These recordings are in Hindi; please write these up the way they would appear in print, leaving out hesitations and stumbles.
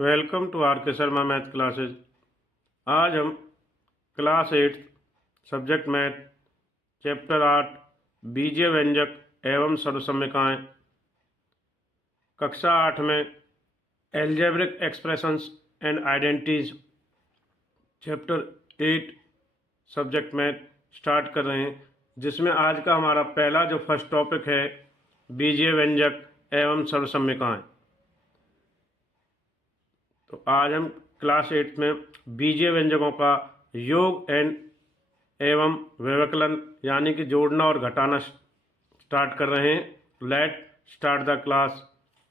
वेलकम टू आर के शर्मा मैथ क्लासेज। आज हम क्लास 8 सब्जेक्ट मैथ चैप्टर 8 बीजीय व्यंजक एवं सर्वसम्यकाएं कक्षा 8 में algebraic expressions and identities chapter 8 subject math start कर रहे हैं, जिसमें आज का हमारा पहला जो फर्स्ट टॉपिक है बीजीय व्यंजक एवं सर्वसम्यकाएं। तो आज हम क्लास 8 में बीजीय व्यंजकों का योग एवं व्यवकलन यानी कि जोड़ना और घटाना स्टार्ट कर रहे हैं। Let start the class.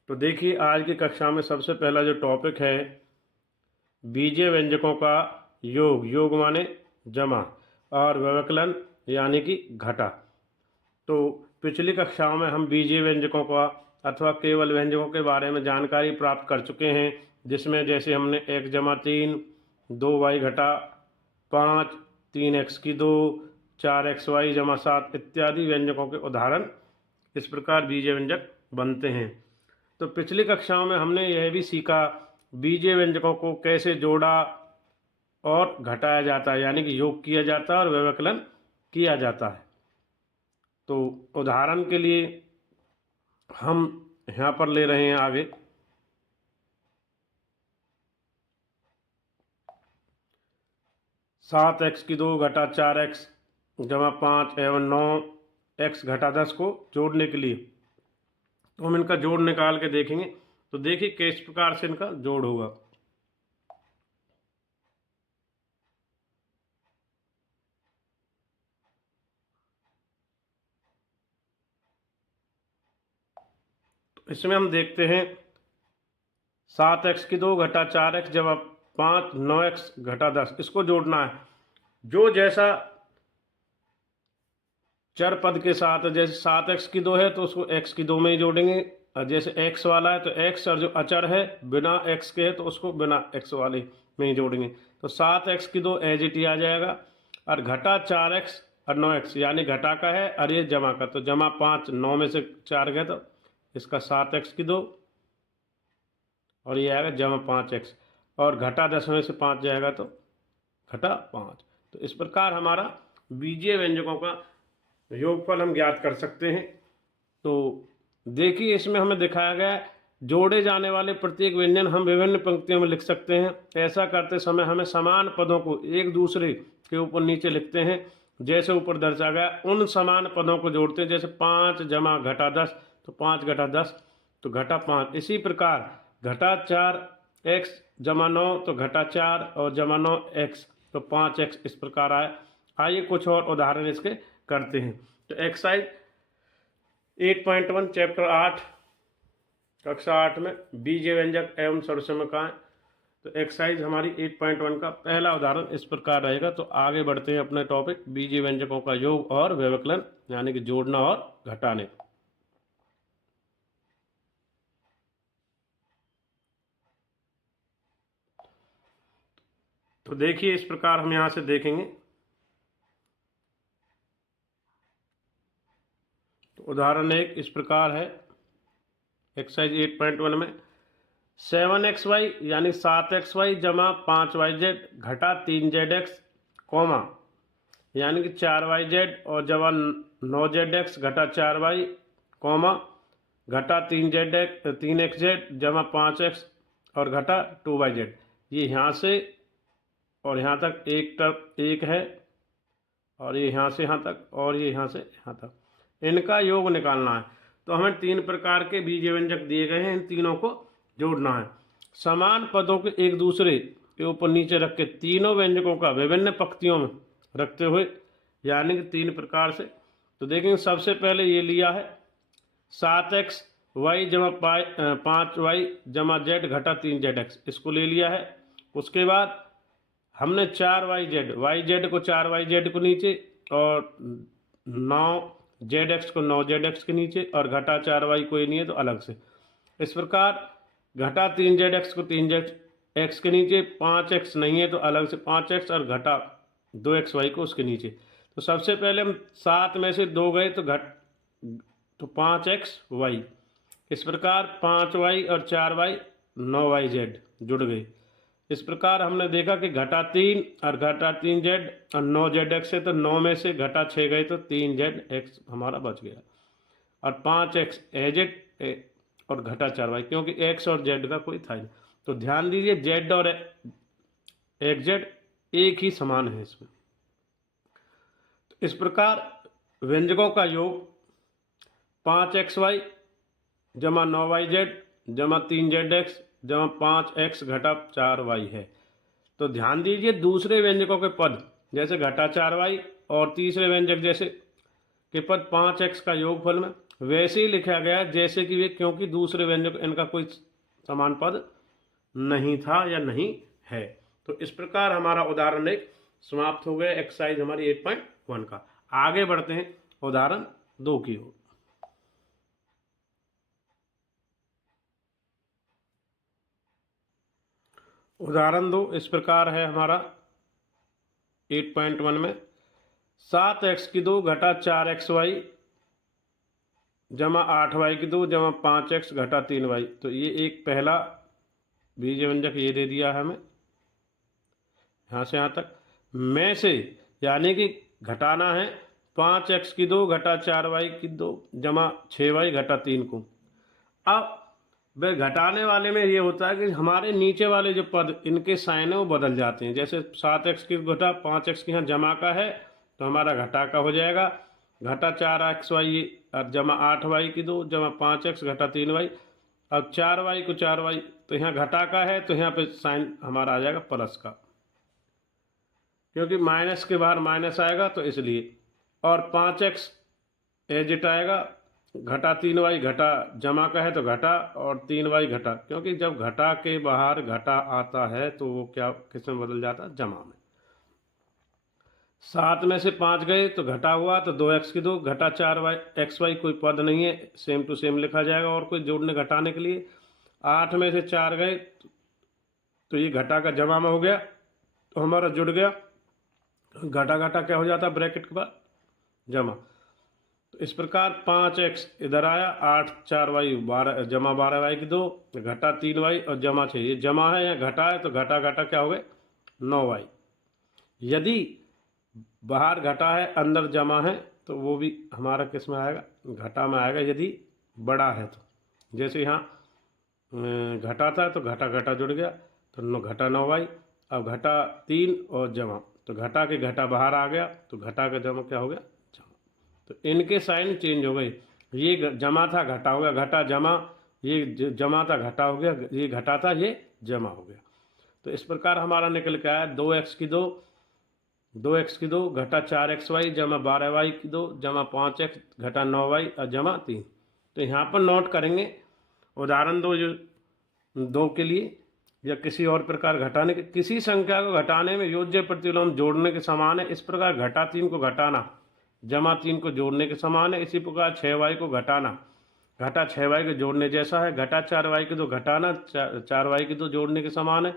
तो देखिए, आज की कक्षा में सबसे पहला जो टॉपिक है बीजीय व्यंजकों का योग। योग माने जमा और व्यवकलन यानी कि घटा। तो पिछली कक्षाओं में हम बीजीय व्यंजकों का अथवा केवल व्यंजकों के बारे में जानकारी प्राप्त कर चुके हैं, जिसमें जैसे हमने 1+3, 2y घटा 5, 3x की 2, 4xy जमा 7 इत्यादि व्यंजकों के उदाहरण इस प्रकार बीजीय व्यंजक बनते हैं। तो पिछली कक्षाओं में हमने यह भी सीखा बीजीय व्यंजकों को कैसे जोड़ा और घटाया जाता है, यानी कि योग किया जाता है और व्यवकलन किया जाता है। तो उदाहरण के लिए हम यहाँ पर ले रहे हैं आगे 7x की 2 घटा 4x जमा 5 एवं 9x घटा 10 को जोड़ने के लिए। तो हम इनका जोड़ निकाल के देखेंगे। तो देखिए किस प्रकार से इनका जोड़ होगा। तो इसमें हम देखते हैं 7x की 2 घटा 4x जमा 5 9x घटा 10, इसको जोड़ना है। जो जैसा चर पद के साथ, जैसे 7x की 2 है तो उसको x की 2 में ही जोड़ेंगे, और जैसे x वाला है तो x, और जो अचर है बिना x के है तो उसको बिना x वाले में ही जोड़ेंगे। तो 7x की 2 एज इट ही आ जाएगा, और घटा 4x और 9x यानी घटा का है और ये जमा का, तो जमा 5 9 में से 4 गया तो इसका 7x की 2 और ये आएगा जमा 5x, और घटा 10 में से 5 जाएगा तो घटा 5। तो इस प्रकार हमारा बीजीय व्यंजकों का योगफल हम ज्ञात कर सकते हैं। तो देखिए, इसमें हमें दिखाया गया है जोड़े जाने वाले प्रत्येक व्यंजन हम विभिन्न पंक्तियों में लिख सकते हैं। ऐसा करते समय हमें समान पदों को एक दूसरे के ऊपर नीचे लिखते हैं, जैसे ऊपर दर्शाया गया उन समान पदों को जोड़ते हैं। जैसे 5 जमा घटा 10 तो 5 घटा 10 तो घटा 5। इसी प्रकार घटा 4x जमा 9 तो घटा 4 और जमा 9x तो 5x, इस प्रकार आए। आइए कुछ और उदाहरण इसके करते हैं। तो एक्सरसाइज 8.1 चैप्टर 8 कक्षा 8 में बीजीय व्यंजक एवं सर्वसम्यकाएं। तो एक्सरसाइज हमारी 8.1 का पहला उदाहरण इस प्रकार रहेगा। तो आगे बढ़ते हैं अपने टॉपिक बीजीय व्यंजकों का योग और व्यवकलन यानी कि जोड़ना और घटाने। तो देखिए, इस प्रकार हम यहां से देखेंगे। तो उदाहरण 1 इस प्रकार है एक्सरसाइज 8.1 में 7xy यानी 7xy जमा 5yz घटा 3zx कॉमा यानी कि 4yz और जमा 9zx घटा 4y कॉमा घटा 3xz जमा 5x और घटा 2yz। ये यहाँ से और यहाँ तक एक तरफ एक है, और ये यहाँ से यहाँ तक, और ये यहाँ से यहाँ तक, इनका योग निकालना है। तो हमें 3 प्रकार के बीजीय व्यंजक दिए गए हैं, इन तीनों को जोड़ना है। समान पदों के एक दूसरे के ऊपर नीचे रख के तीनों व्यंजकों का विभिन्न पंक्तियों में रखते हुए, यानी कि 3 प्रकार से। तो देखेंगे, सबसे पहले ये लिया है 7xy जमा 5y जमा z घटा 3zx, इसको ले लिया है। उसके बाद हमने 4yz को 4yz को नीचे और 9zx को 9zx के नीचे और घटा 4y कोई नहीं है तो अलग से। इस प्रकार घटा 3zx को 3zx के नीचे, 5x नहीं है तो अलग से 5x, और घटा 2xy को उसके नीचे। तो सबसे पहले हम 7 में से 2 गए तो 5xy। इस प्रकार 5y और 4y 9yz जुड़ गए। इस प्रकार हमने देखा कि घटा 3 और घटा 3z और 9zx है, तो 9 में से घटा 6 गए तो 3zx हमारा बच गया, और 5x az और घटा 4y, क्योंकि x और z का कोई था नहीं। तो ध्यान दीजिए z और xz एक ही समान है इसमें। तो इस प्रकार व्यंजकों का योग 5xy जमा 9yz जमा 3zx जमा 5x घटा 4y है। तो ध्यान दीजिए दूसरे व्यंजकों के पद जैसे घटा 4y और तीसरे व्यंजक जैसे के पद 5x का योगफल में वैसे ही लिखा गया जैसे कि वे, क्योंकि दूसरे व्यंजक इनका कोई समान पद नहीं था या नहीं है। तो इस प्रकार हमारा उदाहरण 1 समाप्त हो गया, एक्सरसाइज हमारी 8.1 का। आगे बढ़ते हैं उदाहरण 2 की ओर। उदाहरण 2 इस प्रकार है हमारा 8.1 में 7x की 2 घटा 4xy जमा 8y की 2 जमा 5x घटा 3y। तो ये एक पहला बीज व्यंजक ये दे दिया है हमें यहाँ से यहाँ तक में से, यानी कि घटाना है 5x की 2 घटा 4y की 2 जमा 6y घटा 3 को। अब वह घटाने वाले में ये होता है कि हमारे नीचे वाले जो पद इनके साइन है वो बदल जाते हैं। जैसे 7x की घटा 5x की यहाँ जमा का है तो हमारा घटा का हो जाएगा, घटा 4xy और जमा 8y की 2 जमा 5x घटा 3y। अब 4y को 4y तो यहाँ घटा का है तो यहाँ पे साइन हमारा आ जाएगा प्लस का, क्योंकि माइनस के बाहर माइनस आएगा तो इसलिए। और 5x एजिट आएगा, घटा 3y घटा जमा का है तो घटा और 3y घटा, क्योंकि जब घटा के बाहर घटा आता है तो वो क्या किस में बदल जाता है, जमा में। 7 में से 5 गए तो घटा हुआ तो 2x की 2 घटा 4xy कोई पद नहीं है, सेम टू सेम लिखा जाएगा और कोई जोड़ने घटाने के लिए। 8 में से 4 गए तो ये घटा का जमा में हो गया तो हमारा जुड़ गया, घटा घटा क्या हो जाता ब्रैकेट के बाद जमा। तो इस प्रकार 5x इधर आया, 8 4y 12 जमा 12y की 2 घटा 3y और जमा 6, ये जमा है या घटा है तो घटा घटा क्या हो गए 9y। यदि बाहर घटा है अंदर जमा है तो वो भी हमारा किस में आएगा, घटा में आएगा यदि बड़ा है तो। जैसे यहाँ घटा था तो घटा घटा जुड़ गया तो घटा 9y, अब घटा 3 और जमा तो घटा के घटा बाहर आ गया तो घटा का जमा क्या हो गया जमा। तो इनके साइन चेंज हो गए, ये जमा था घटा हो गया, घटा जमा, ये जमा था घटा हो गया, ये घटा था ये जमा हो गया। तो इस प्रकार हमारा निकल के आया 2x की 2 घटा 4xy जमा 12y की 2 जमा 5x घटा 9y और जमा 3। तो यहाँ पर नोट करेंगे उदाहरण 2 के लिए या किसी और प्रकार घटाने के, किसी संख्या को घटाने में योज्य प्रतिलोम जोड़ने के समान है। इस प्रकार घटा 3 को घटाना जमा 3 को जोड़ने के समान है। इसी प्रकार 6y को घटाना घटा 6y के जोड़ने जैसा है। घटा 4y की 2 घटाना 4y की 2 जोड़ने के समान है।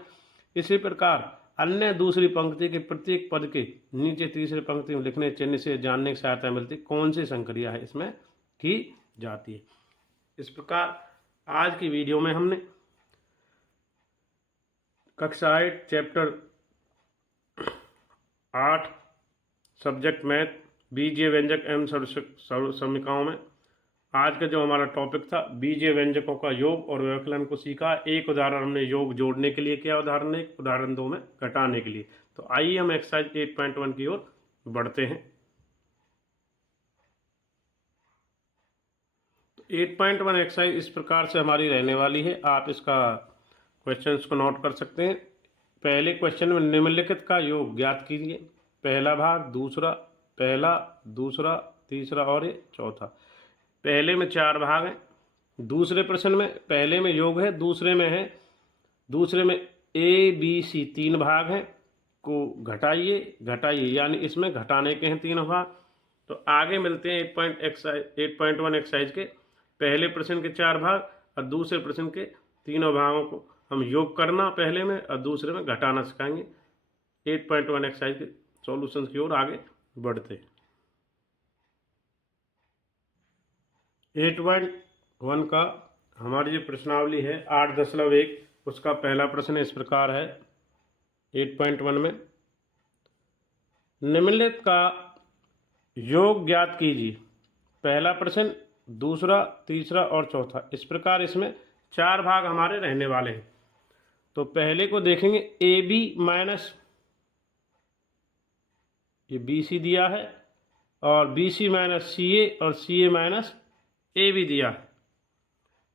इसी प्रकार अन्य दूसरी पंक्ति के प्रत्येक पद के नीचे तीसरी पंक्ति में लिखने चिन्ह से जानने की सहायता मिलती कौन सी संक्रिया है इसमें की जाती है। इस प्रकार आज की वीडियो में हमने कक्षा 8 चैप्टर 8 सब्जेक्ट मैथ बीजीय व्यंजक एवं समीकरणों में आज का जो हमारा टॉपिक था बीजीय व्यंजकों का योग और व्यवकलन को सीखा। एक उदाहरण हमने योग जोड़ने के लिए किया, उदाहरण 1, उदाहरण 2 में घटाने के लिए। तो आइए हम एक्सरसाइज 8.1 की ओर बढ़ते हैं। 8.1 एक्सरसाइज इस प्रकार से हमारी रहने वाली है, आप इसका क्वेश्चंस को नोट कर सकते हैं। पहले क्वेश्चन में निम्नलिखित का योग ज्ञात कीजिए। पहला भाग, दूसरा, पहला, दूसरा, तीसरा और ये चौथा। पहले में 4 भाग हैं। दूसरे प्रश्न में पहले में योग है, दूसरे में A B C 3 भाग हैं को घटाइए यानी इसमें घटाने के हैं 3 भाग। तो आगे मिलते हैं 8.1 एक्सरसाइज के पहले प्रश्न के 4 भाग और दूसरे प्रश्न के तीनों भागों को हम योग करना पहले में और दूसरे में घटाना सिखाएंगे। 8.1 एक्सरसाइज के सॉल्यूशंस की ओर आगे बढ़ते हैं। 8.1 का हमारी जो प्रश्नावली है 8.1 उसका पहला प्रश्न इस प्रकार है 8.1 में, निम्नलिखित का योग ज्ञात कीजिए। पहला प्रश्न, दूसरा, तीसरा और चौथा। इस प्रकार इसमें 4 भाग हमारे रहने वाले हैं। तो पहले को देखेंगे, ए बी माइनस ये बी सी दिया है और बी सी माइनस सी ए और सी ए माइनस ए बी दिया है।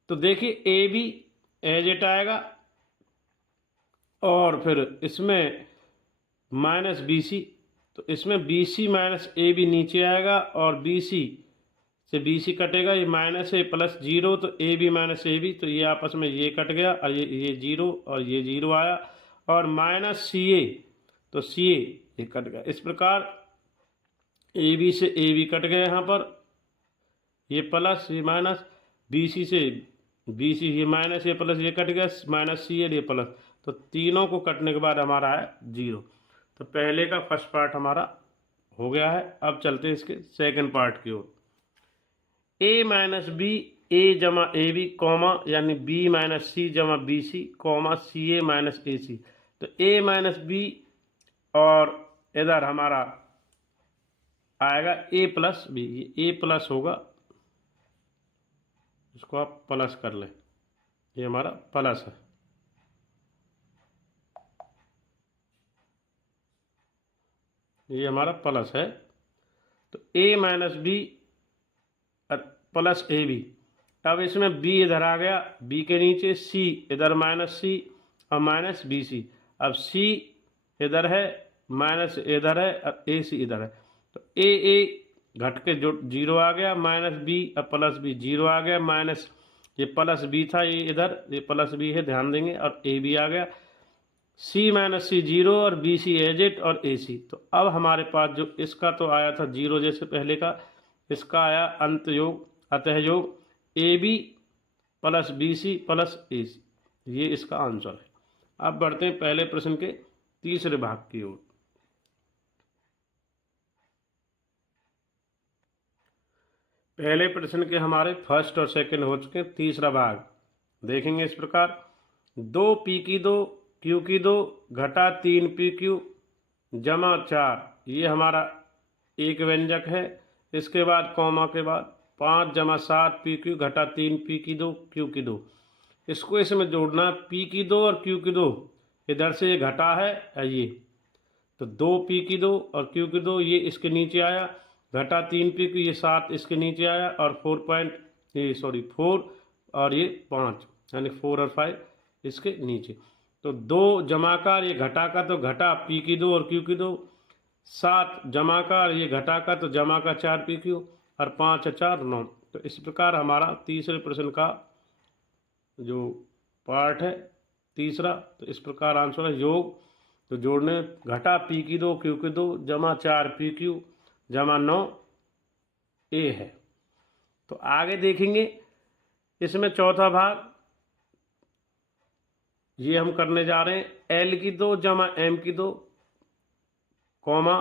तो देखिए ए बी एज इट आएगा और फिर इसमें माइनस बी सी, तो इसमें B C minus A B नीचे आएगा और बी सी से बी सी कटेगा, ये माइनस ए प्लस जीरो, तो A B minus A B, तो ये आपस में ये कट गया और ये जीरो और ये जीरो आया, और माइनस सी ए, तो सी ए ये कट गया। इस प्रकार ए बी से ए बी कट गया, यहाँ पर ये प्लस ये माइनस, बी सी से बी सी ये माइनस ये प्लस ये कट गया, माइनस सी ए ये प्लस, तो तीनों को कटने के बाद हमारा है जीरो। तो पहले का फर्स्ट पार्ट हमारा हो गया है। अब चलते हैं इसके सेकंड पार्ट की ओर। ए माइनस बी ए जमा ए बी कॉमा, यानी बी माइनस सी जमा बी सी कॉमा सी ए माइनस ए सी। तो ए माइनस बी और इधर हमारा आएगा ए प्लस बी, ये ए प्लस होगा, इसको आप प्लस कर लें, ये हमारा प्लस है। ये हमारा प्लस है। तो A minus B plus A B. अब इसमें बी इधर आ गया, बी के नीचे सी, इधर माइनस सी और माइनस बी सी। अब सी इधर है, माइनस इधर है और ए सी इधर है, तो ए घट के जो जीरो आ गया, माइनस बी और प्लस बी जीरो आ गया, माइनस ये प्लस बी था, ये इधर ये प्लस बी है, ध्यान देंगे, और ए बी आ गया, सी माइनस सी जीरो और बी सी एजेट और ए सी। तो अब हमारे पास जो इसका तो आया था जीरो जैसे पहले का, इसका आया अंत योग, अतः योग A B plus B C plus A C, ये इसका आंसर है। अब बढ़ते हैं पहले प्रश्न के तीसरे भाग की ओर। पहले प्रश्न के हमारे फर्स्ट और सेकंड हो चुके हैं, तीसरा भाग देखेंगे इस प्रकार, 2 पी की 2 क्यू की 2 घटा 3 पी क्यू जमा 4, ये हमारा एक व्यंजक है। इसके बाद कॉमा के बाद 5 जमा 7 पी क्यू घटा 3 पी की 2 क्यू की 2। इसको इसमें जोड़ना, पी की 2 और क्यू की 2, इधर से ये घटा है ये, तो 2 पी की 2 और क्यू की 2 ये इसके नीचे आया, घटा 3 पी क्यू, ये 7 इसके नीचे आया, और 4 और ये 5, यानी 4 और 5 इसके नीचे। तो 2 जमाकार ये घटा का, तो घटा पी की 2 और क्यू की 2, 7 जमाकार ये घटा का, तो जमा का 4 पी क्यू, और 5 4 9। तो इस प्रकार हमारा तीसरे प्रश्न का जो पार्ट है तीसरा, तो इस प्रकार आंसर है योग, तो जोड़ने घटा पी की 2 क्यू की 2 जमा 4 पी क्यू जमा 9 ए है। तो आगे देखेंगे इसमें चौथा भाग, ये हम करने जा रहे हैं, एल की 2 जमा एम की 2 कॉमा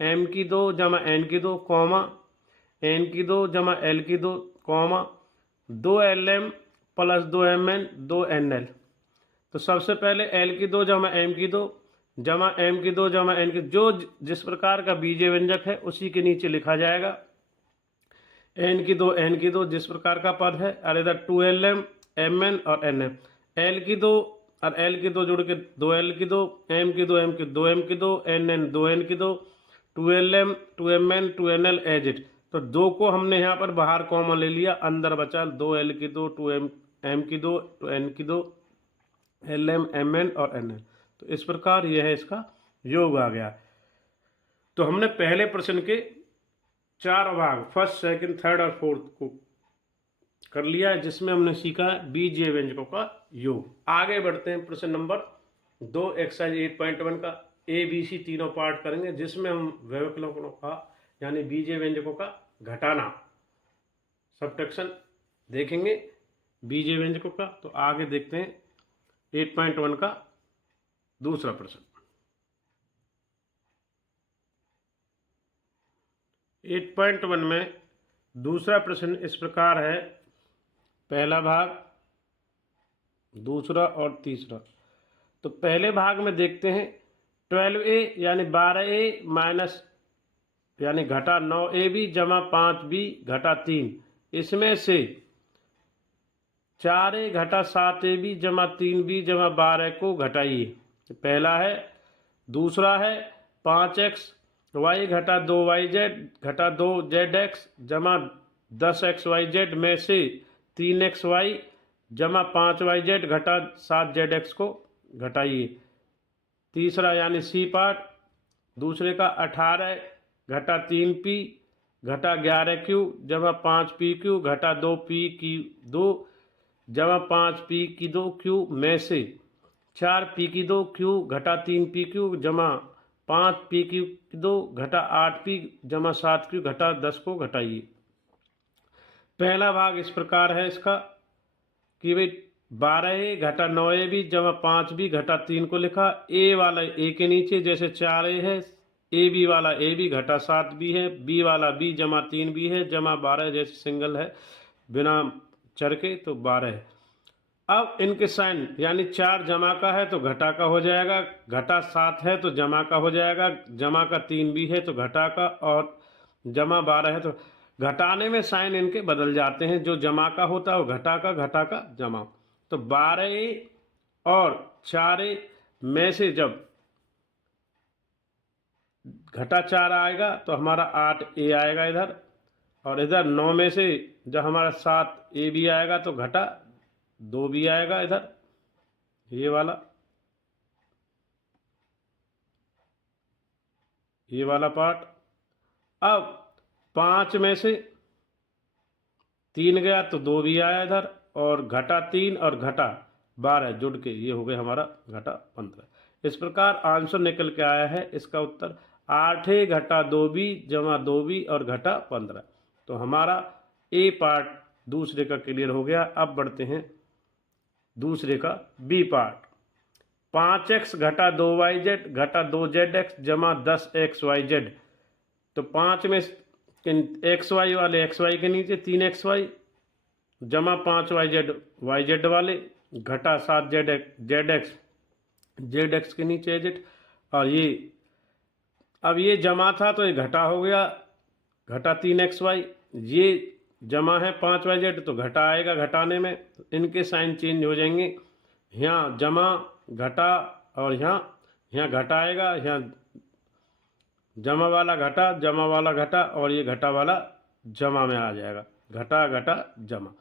एम की 2 जमा एन की 2 कॉमा एन की 2 जमा एल की 2 comma 2 L M plus 2 M N 2 N L. तो सबसे पहले एल की 2 जमा एम की 2 जमा एम की 2 जमा एन की, जो जिस प्रकार का बीजीय व्यंजक है उसी के नीचे लिखा जाएगा। एन की 2 एन की 2 जिस प्रकार का पद है, और इधर 2 एल एम एम एन और एन एम, एल की 2 और एल की 2 जुड़ के 2 एल की 2 एम की 2 एम की 2 एम की 2 एन एन 2 एन की 2 2 L M 2 M N 2 N L as it. तो 2 को हमने यहाँ पर बाहर कॉमन ले लिया, अंदर बचा 2 एल की 2 2 एम की 2 2 एन की 2 एल एम एम एन और एन एल। तो इस प्रकार यह है इसका योग आ गया। तो हमने पहले प्रश्न के 4 भाग फर्स्ट सेकंड थर्ड और फोर्थ को कर लिया है, जिसमें हमने सीखा है बीजीय व्यंजकों का योग। आगे बढ़ते हैं प्रश्न नंबर 2 एक्सरसाइज 8.1 का ए बी सी तीनों पार्ट करेंगे, जिसमें हम व्यवकलनों का यानी बीजीय व्यंजकों का घटाना सब्ट्रैक्शन देखेंगे बीजीय व्यंजकों का। तो आगे देखते हैं 8.1 का दूसरा प्रश्न। 8.1 में दूसरा प्रश्न इस प्रकार है, पहला भाग दूसरा और तीसरा। तो पहले भाग में देखते हैं 12a यानी 12a माइनस यानी घटा 9ab जमा 5b घटा 3, इसमें से 4a घटा 7ab जमा 3b जमा 12 को घटाइए। पहला है। दूसरा है 5x y घटा 2yz घटा 2zx जमा 10xyz में से 3xy जमा 5yz घटा 7zx को घटाइए। तीसरा यानी सी पार्ट, दूसरे का 18 घटा 3p घटा 11q जमा 5pq घटा 2p2 जमा 5p2q में से 4p2q घटा 3pq जमा 5p2 घटा 8p जमा 7q घटा 10 को घटाइए। पहला भाग इस प्रकार है इसका कि भाई 12a घटा 9ab जमा 5b घटा 3 को लिखा। a वाला a के नीचे जैसे 4a है, ab वाला ab घटा 7b है, b वाला b जमा 3b है जमा 12 जैसे सिंगल है बिना चर के तो 12 है। अब इनके साइन यानी 4 जमा का है तो घटा का हो जाएगा, घटा 7 है तो जमा का हो जाएगा, जमा का 3 भी है तो घटा का, और जमा 12 है तो घटाने में साइन इनके बदल जाते हैं। जो जमा का होता है वो घटा का जमा। तो 12 और 4 में से जब घटा 4 आएगा तो हमारा 8a आएगा इधर, और इधर 9 में से जब हमारा 7a भी आएगा तो घटा 2 भी आएगा इधर, ये वाला पार्ट। अब 5 में से 3 गया तो 2 भी आया इधर, और घटा 3 और घटा 12 जुड़ के ये हो गया हमारा घटा 15। इस प्रकार आंसर निकल के आया है इसका उत्तर 8a घटा 2b जमा 2b और घटा 15। तो हमारा ए पार्ट दूसरे का क्लियर हो गया। अब बढ़ते हैं दूसरे का बी पार्ट। 5x घटा 2yz घटा 2zx जमा 10xyz। तो 5 में xy वाले xy के नीचे 3xy जमा 5yz yz वाले घटा 7zx zx के नीचे z, और ये अब ये जमा था तो ये घटा हो गया, घटा 3xy, ये जमा है 5yz तो घटा आएगा घटाने में। तो इनके साइन चेंज हो जाएंगे, यहाँ जमा घटा और यहाँ घटा आएगा, यहाँ जमा वाला घटा और ये घटा वाला जमा में आ जाएगा, घटा जमा।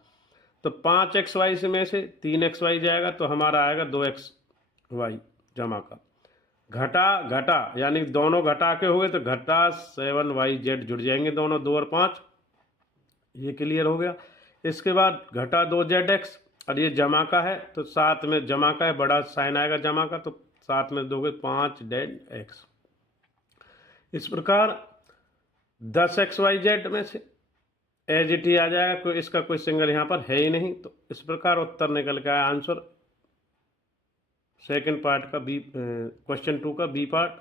तो 5xy में से 3xy जाएगा तो हमारा आएगा 2xy जमा का। घटा यानी दोनों घटा के हो गए तो घटा 7yz जुड़ जाएंगे दोनों, 2 और 5, ये क्लियर हो गया। इसके बाद घटा 2zx, और ये जमा का है तो साथ में जमा का है, बड़ा साइन आएगा जमा का, तो साथ में दोगे 5z(x). इस प्रकार 10xyz में से एज इट ही आ जाएगा, कोई इसका कोई सिंगल यहाँ पर है ही नहीं। तो इस प्रकार उत्तर निकल के आया आंसर सेकंड पार्ट का बी, क्वेश्चन 2 का बी पार्ट।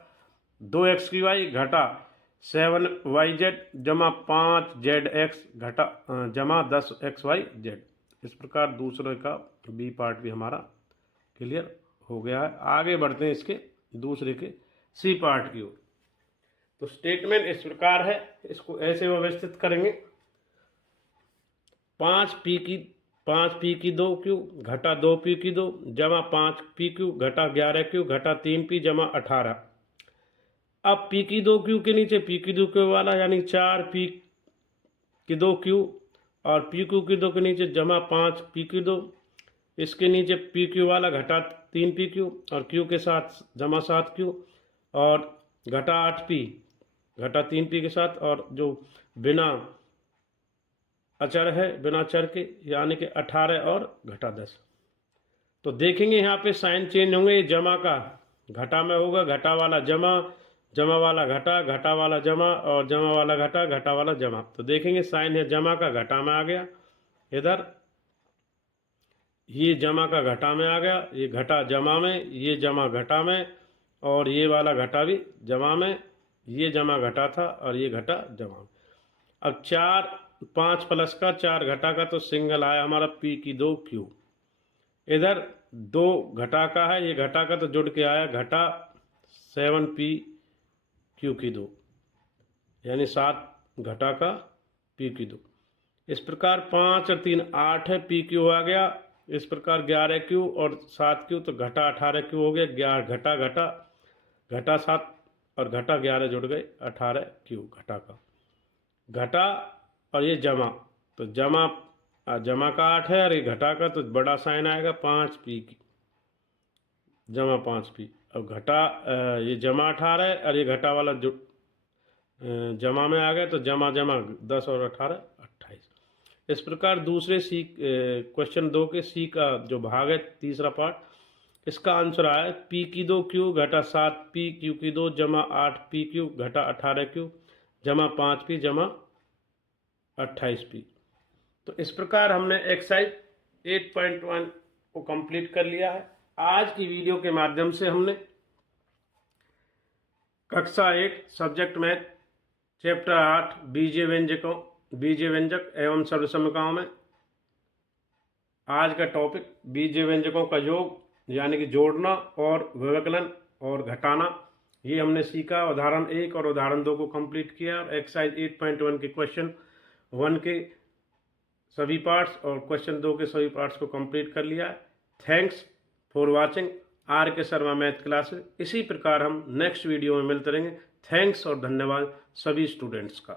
2xy घटा 7yz जमा 5zx घटा जमा 10xyz। इस प्रकार दूसरे का बी पार्ट भी हमारा क्लियर हो गया है। आगे बढ़ते हैं इसके दूसरे के सी पार्ट की ओर। तो स्टेटमेंट इस प्रकार है, इसको ऐसे व्यवस्थित करेंगे। 5p2q घटा 2p2 जमा 5pq घटा 11q घटा 3p जमा 18। अब p2q के नीचे p2q वाला यानी 4p2q और p2 के नीचे जमा 5p2, इसके नीचे pq वाला घटा 3pq और q के साथ जमा 7q और घटा 8p घटा 3p के साथ, और जो बिना अचर है बिना चर के यानी कि 18 और घटा 10। तो देखेंगे यहाँ पे साइन चेंज होंगे। ये जमा का घटा में होगा, घटा वाला जमा, जमा वाला घटा, घटा वाला जमा और जमा वाला घटा, घटा वाला जमा। तो देखेंगे साइन है जमा का घटा में आ गया इधर, ये जमा का घटा में आ गया, ये घटा जमा में, ये जमा घटा में, और ये वाला घटा भी जमा में, ये जमा घटा था और ये घटा जमा। अब 5 प्लस का 4 घटा का तो सिंगल आया हमारा p2q। इधर 2 घटा का है, ये घटा का तो जुड़ के आया घटा 7p की 2, यानी 7 घटा का p की 2। इस प्रकार 5 और 3 8 है, pq आ गया। इस प्रकार 11q और 7q, तो घटा 18q हो गया। 11 घटा घटा घटा 7 और घटा 11 जुड़ गए 18q घटा का। घटा और ये जमा, तो जमा का 8 है और ये घटा का, तो बड़ा साइन आएगा 5p की, जमा 5p। अब घटा ये जमा 18 है और ये घटा वाला जो जमा में आ गया, तो जमा 10 और 18 28। इस प्रकार दूसरे सी क्वेश्चन 2 के सी का जो भाग है, तीसरा पार्ट, इसका आंसर आया p की 2 q घटा 7p q की 2 जमा 8p q घटा 18q जमा 5p जमा 28p। तो इस प्रकार हमने एक्सरसाइज 8.1 को कंप्लीट कर लिया है। आज की वीडियो के माध्यम से हमने कक्षा 8 सब्जेक्ट मैथ चैप्टर 8 बीजीय व्यंजक एवं सर्वसमीकरणों में आज का टॉपिक बीजीय व्यंजकों का योग, यानी कि जोड़ना और व्यवकलन और घटाना, ये हमने सीखा। उदाहरण 1 और उदाहरण 2 को कंप्लीट किया और एक्सरसाइज 8.1 के क्वेश्चन 1 के सभी पार्ट्स और क्वेश्चन 2 के सभी पार्ट्स को कंप्लीट कर लिया। Thanks for watching RK Sharma math classes. इसी प्रकार हम नेक्स्ट वीडियो में मिलते रहेंगे। थैंक्स और धन्यवाद सभी स्टूडेंट्स का।